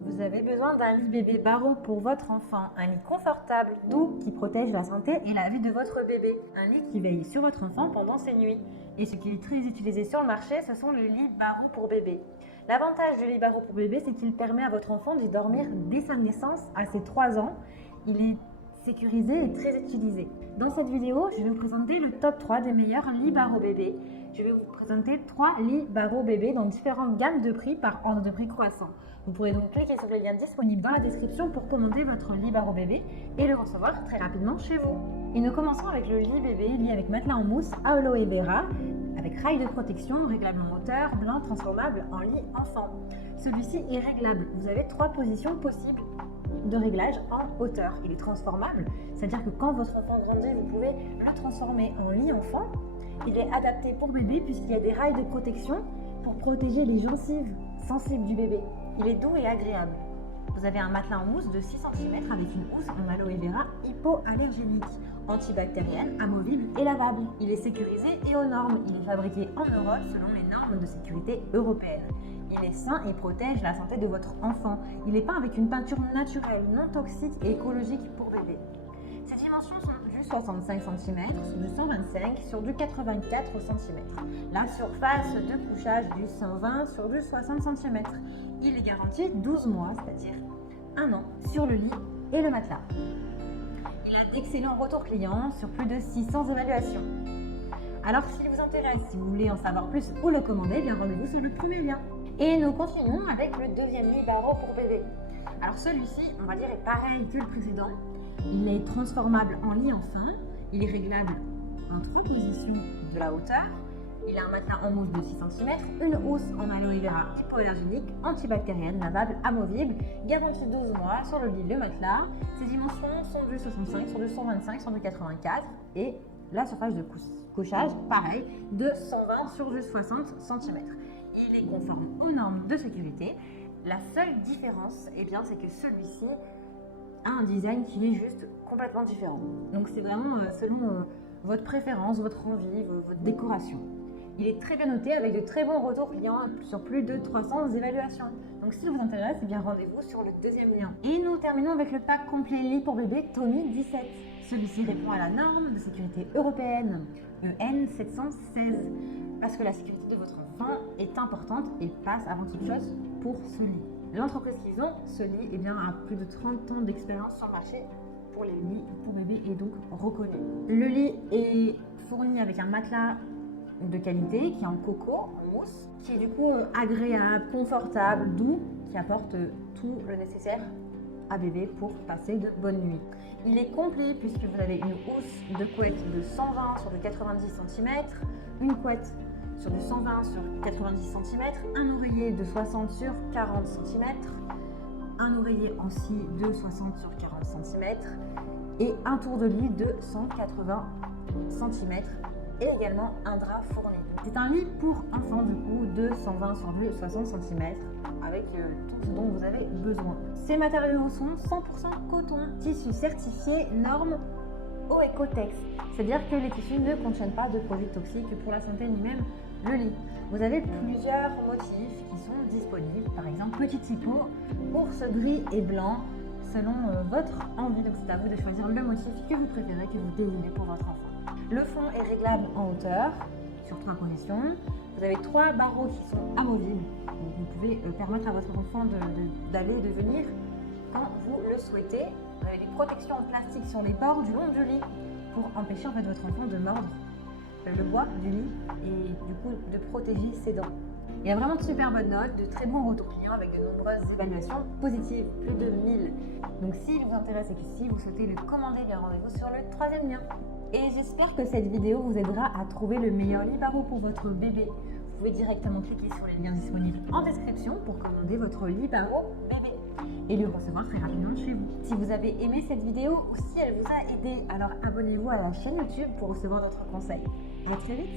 Vous avez besoin d'un lit bébé Barreau pour votre enfant, un lit confortable, doux, qui protège la santé et la vie de votre bébé, un lit qui veille sur votre enfant pendant ses nuits. Et ce qui est très utilisé sur le marché, ce sont les lits Barreau pour bébé. L'avantage du lit Barreau pour bébé, c'est qu'il permet à votre enfant d'y dormir dès sa naissance à ses 3 ans. Il est sécurisé et très utilisé. Dans cette vidéo, je vais vous présenter le top 3 des meilleurs lits Barreau bébé. Je vais vous présenter 3 lits Barreau bébé dans différentes gammes de prix par ordre de prix croissant. Vous pourrez donc cliquer sur le lien disponible dans la description pour commander votre lit Barreau bébé et le recevoir très rapidement chez vous. Et nous commençons avec le lit bébé, lit avec matelas en mousse aloe vera, avec rail de protection, réglable en hauteur, blanc transformable en lit enfant. Celui-ci est réglable. Vous avez 3 positions possibles de réglage en hauteur. Il est transformable, c'est-à-dire que quand votre enfant grandit, vous pouvez le transformer en lit enfant. Il est adapté pour bébé puisqu'il y a des rails de protection pour protéger les gencives sensibles du bébé. Il est doux et agréable. Vous avez un matelas en mousse de 6 cm avec une housse en aloe vera hypoallergénique, antibactérienne, amovible et lavable. Il est sécurisé et aux normes. Il est fabriqué en Europe selon les normes de sécurité européennes. Il est sain et protège la santé de votre enfant. Il est peint avec une peinture naturelle, non toxique et écologique pour bébé. Ses dimensions sont du 65 cm sur du 125 sur du 84 cm. La surface de couchage du 120 sur du 60 cm. Il est garanti 12 mois, c'est-à-dire 1 an, sur le lit et le matelas. Il a d'excellents retours clients sur plus de 600 évaluations. Alors s'il vous intéresse, si vous voulez en savoir plus ou le commander, bien rendez-vous sur le premier lien. Et nous continuons avec le deuxième lit Barreau pour bébé. Alors celui-ci, on va dire, est pareil que le précédent. Il est transformable en lit enfant. Il est réglable en 3 positions de la hauteur. Il a un matelas en mousse de 6 cm, une housse en aloe vera hypoallergénique, antibactérienne, lavable, amovible, garantie 12 mois sur le lit et le matelas. Ses dimensions sont du 65 sur du 125 sur du 84 et la surface de couchage, pareil, de 120 sur du 60 cm. Il est conforme aux normes de sécurité. La seule différence, c'est que celui-ci a un design qui est juste complètement différent. Donc c'est vraiment selon votre préférence, votre envie, votre décoration. Il est très bien noté avec de très bons retours clients sur plus de 300 évaluations. Donc s'il vous intéresse, rendez-vous sur le deuxième lien. Et nous terminons avec le pack complet lit pour bébé Tommy 17. Celui-ci répond à la norme de sécurité européenne EN 716 parce que la sécurité de votre enfant est importante et passe avant toute chose pour ce lit. L'entreprise qu'ils ont, ce lit, a plus de 30 ans d'expérience sur le marché pour les lits pour bébé et donc reconnu. Le lit est fourni avec un matelas de qualité qui est en coco, en mousse, qui est du coup agréable, confortable, doux, qui apporte tout le nécessaire à bébé pour passer de bonnes nuits. Il est complet puisque vous avez une housse de couette de 120 sur de 90 cm, une couette sur du 120 sur 90 cm, un oreiller de 60 sur 40 cm, un oreiller en scie de 60 sur 40 cm et un tour de lit de 180 cm et également un drap fourni. C'est un lit pour enfants du coup de 120 sur 60 cm avec tout ce dont vous avez besoin. Ces matériaux sont 100% coton, tissu certifié norme OECOTEX, c'est-à-dire que les tissus ne contiennent pas de produits toxiques pour la santé ni même le lit. Vous avez plusieurs motifs qui sont disponibles, par exemple petit typo, ours gris et blanc, selon votre envie. Donc c'est à vous de choisir le motif que vous préférez, que vous désirez pour votre enfant. Le fond est réglable en hauteur sur 3 positions. Vous avez 3 barreaux qui sont amovibles. Donc vous pouvez permettre à votre enfant d'aller et de venir quand vous le souhaitez. Vous avez des protections en plastique sur les bords du long du lit pour empêcher votre enfant de mordre le bois du lit et du coup de protéger ses dents. Il y a vraiment de super bonnes notes, de très bons retours clients avec de nombreuses évaluations positives, plus de 1000. Donc s'il vous intéresse et que si vous souhaitez le commander, rendez-vous sur le 3e lien. Et j'espère que cette vidéo vous aidera à trouver le meilleur lit Barreau pour votre bébé. Vous pouvez directement cliquer sur les liens disponibles en description pour commander votre lit Barreau bébé et le recevoir très rapidement chez vous. Si vous avez aimé cette vidéo ou si elle vous a aidé, alors abonnez-vous à la chaîne YouTube pour recevoir d'autres conseils. À très vite.